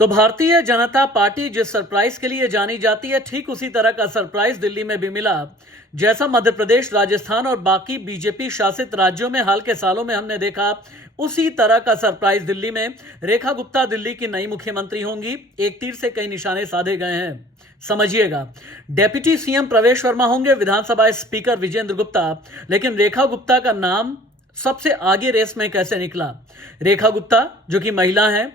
तो भारतीय जनता पार्टी जिस सरप्राइज के लिए जानी जाती है, ठीक उसी तरह का सरप्राइज दिल्ली में भी मिला। जैसा मध्य प्रदेश, राजस्थान और बाकी बीजेपी शासित राज्यों में हाल के सालों में हमने देखा, उसी तरह का सरप्राइज दिल्ली में। रेखा गुप्ता दिल्ली की नई मुख्यमंत्री होंगी। एक तीर से कई निशाने साधे गए हैं, समझिएगा। डेप्यूटी सीएम प्रवेश वर्मा होंगे, विधानसभा स्पीकर विजेंद्र गुप्ता। लेकिन रेखा गुप्ता का नाम सबसे आगे रेस में कैसे निकला? रेखा गुप्ता जो कि महिला हैं,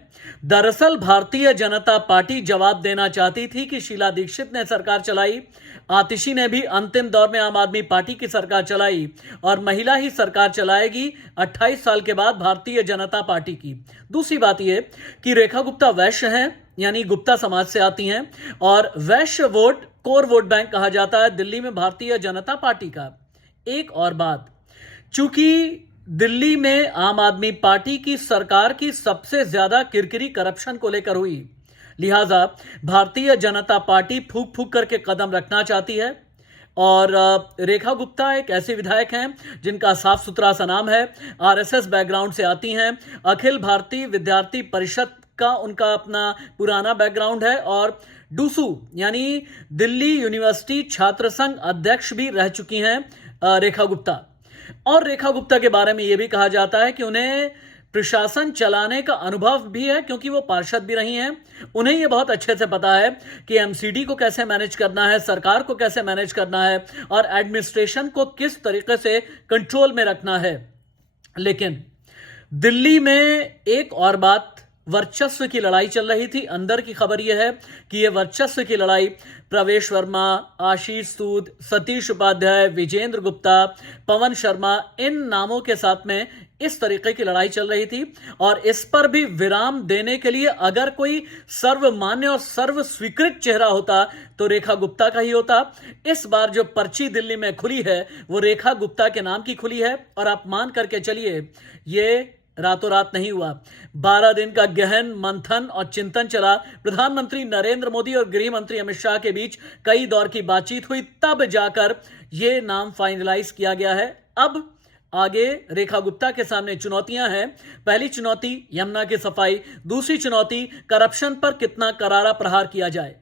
दरअसल भारतीय जनता पार्टी जवाब देना चाहती थी कि शीला दीक्षित ने सरकार चलाई, आतिशी ने भी अंतिम दौर में आम आदमी पार्टी की सरकार चलाई और महिला ही सरकार चलाएगी 28 साल के बाद भारतीय जनता पार्टी की। दूसरी बात यह कि रेखा गुप्ता वैश्य हैं, यानी गुप्ता समाज से आती हैं और वैश्य वोट कोर वोट बैंक कहा जाता है दिल्ली में भारतीय जनता पार्टी का। एक और बात, चूंकि दिल्ली में आम आदमी पार्टी की सरकार की सबसे ज्यादा किरकिरी करप्शन को लेकर हुई, लिहाजा भारतीय जनता पार्टी फूक फूक करके कदम रखना चाहती है। और रेखा गुप्ता एक ऐसे विधायक हैं जिनका साफ सुथरा सा नाम है, आरएसएस बैकग्राउंड से आती हैं, अखिल भारतीय विद्यार्थी परिषद का उनका अपना पुराना बैकग्राउंड है और डूसू यानी दिल्ली यूनिवर्सिटी छात्र संघ अध्यक्ष भी रह चुकी हैं रेखा गुप्ता। और रेखा गुप्ता के बारे में यह भी कहा जाता है कि उन्हें प्रशासन चलाने का अनुभव भी है, क्योंकि वो पार्षद भी रही हैं। उन्हें यह बहुत अच्छे से पता है कि एमसीडी को कैसे मैनेज करना है, सरकार को कैसे मैनेज करना है और एडमिनिस्ट्रेशन को किस तरीके से कंट्रोल में रखना है। लेकिन दिल्ली में एक और बात, वर्चस्व की लड़ाई चल रही थी। अंदर की खबर यह है कि यह वर्चस्व की लड़ाई प्रवेश वर्मा, आशीष सूद, सतीश उपाध्याय, विजेंद्र गुप्ता, पवन शर्मा, इन नामों के साथ में इस तरीके की लड़ाई चल रही थी। और इस पर भी विराम देने के लिए अगर कोई सर्वमान्य और सर्व स्वीकृत चेहरा होता तो रेखा गुप्ता का ही होता। इस बार जो पर्ची दिल्ली में खुली है वो रेखा गुप्ता के नाम की खुली है। और आप मान करके चलिए, ये रातों रात नहीं हुआ। 12 दिन का गहन मंथन और चिंतन चला। प्रधानमंत्री नरेंद्र मोदी और गृह मंत्री अमित शाह के बीच कई दौर की बातचीत हुई, तब जाकर यह नाम फाइनलाइज किया गया है। अब आगे रेखा गुप्ता के सामने चुनौतियां हैं। पहली चुनौती यमुना की सफाई, दूसरी चुनौती करप्शन पर कितना करारा प्रहार किया जाए।